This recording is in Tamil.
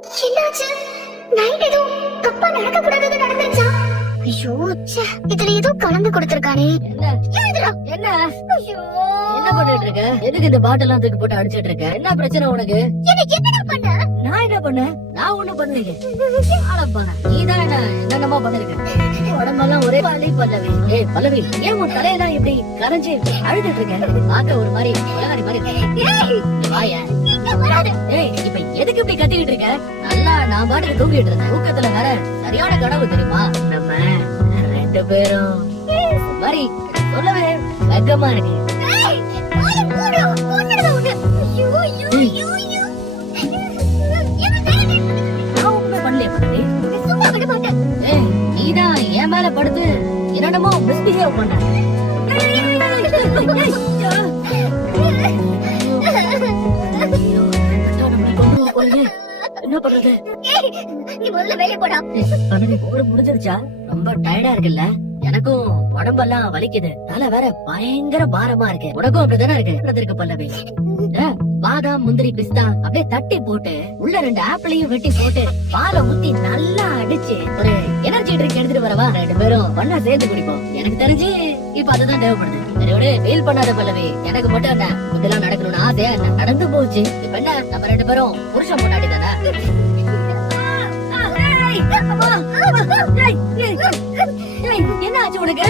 என்னாச்சு? நைட் ஏதோ தப்பா நடக்க கூடாதது நடந்துச்சா? ஐயோ, இதுல ஏதோ கலந்து கொடுத்திருக்கானே. என்ன என்ன பண்ணிட்டு இருக்க? எதுக்கு இந்த பாட்டில் எல்லாம் தூக்கி போட்டு அடிச்சிட்டு இருக்க? என்ன பிரச்சனை உனக்கு? எனக்கு என்னடா பண்ண? நான் என்ன பண்ணேன்? நான் ஒண்ணும் பண்ணலையே. நீதான் என்னென்னமா பண்ணிருக்க? உடம்பெல்லாம் ஒரே வலி பல்லவி. ஏய் பல்லவி, ஏன் உன் தலையெல்லாம் இப்படி கரைஞ்சு அழுதுட்டு இருக்க? பார்க்க ஒரு மாதிரி உலகாரி மாதிரி வாயா. ஏய் இப்ப எதுக்கு இப்படி கத்திக்கிட்டு இருக்க? நல்லா நான் பாட்டுக்கு தூங்கிட்டு இருந்தேன். தூக்கத்துல வேற சரியான கனவு தெரியுமா? நம்ம 2 பேரும் மாதிரி சொல்லவே வெக்கமா இருக்கு. நீதான் என் மேல படுத்து என்னென்னமோ மிஸ்பிஹேவ் பண்ண. என்ன பண்றது? நீ முதல்ல வெளிய போடா. முடிஞ்சிருச்சா? ரொம்ப டயர்டா இருக்குல்ல? எனக்கும் உடம்பெல்லாம் வலிக்குது. தலை வேற பயங்கர பாரமா இருக்கு. உனக்கும் அப்படிதானே இருக்கு பல்லவி? பாதாம் முந்திரி பிஸ்தா அப்படியே தட்டி போட்டு உள்ள 2 ஆப்பிளையும் வெட்டி போட்டு பாலை ஊத்தி நல்லா அடிச்சு ஒரு எனர்ஜி ட்ரிங்க் எடுத்துட்டு வரவா? 2 பேரும் ஒண்ணா சேர்ந்து குடிப்போம். எனக்கு தெரிஞ்சு இப்ப அதுதான் தேவைப்படுது. சரியோட ஃபீல் பண்ணாத பல்லவி. எனக்கு மட்டும் என்ன இதெல்லாம் நடக்கணும்னு ஆசையா என்ன நடந்து போச்சு. இப்ப என்ன நம்ம 2 பேரும் புருஷன் முன்னாடி தானே? என்ன ஆச்சு உனக்கு?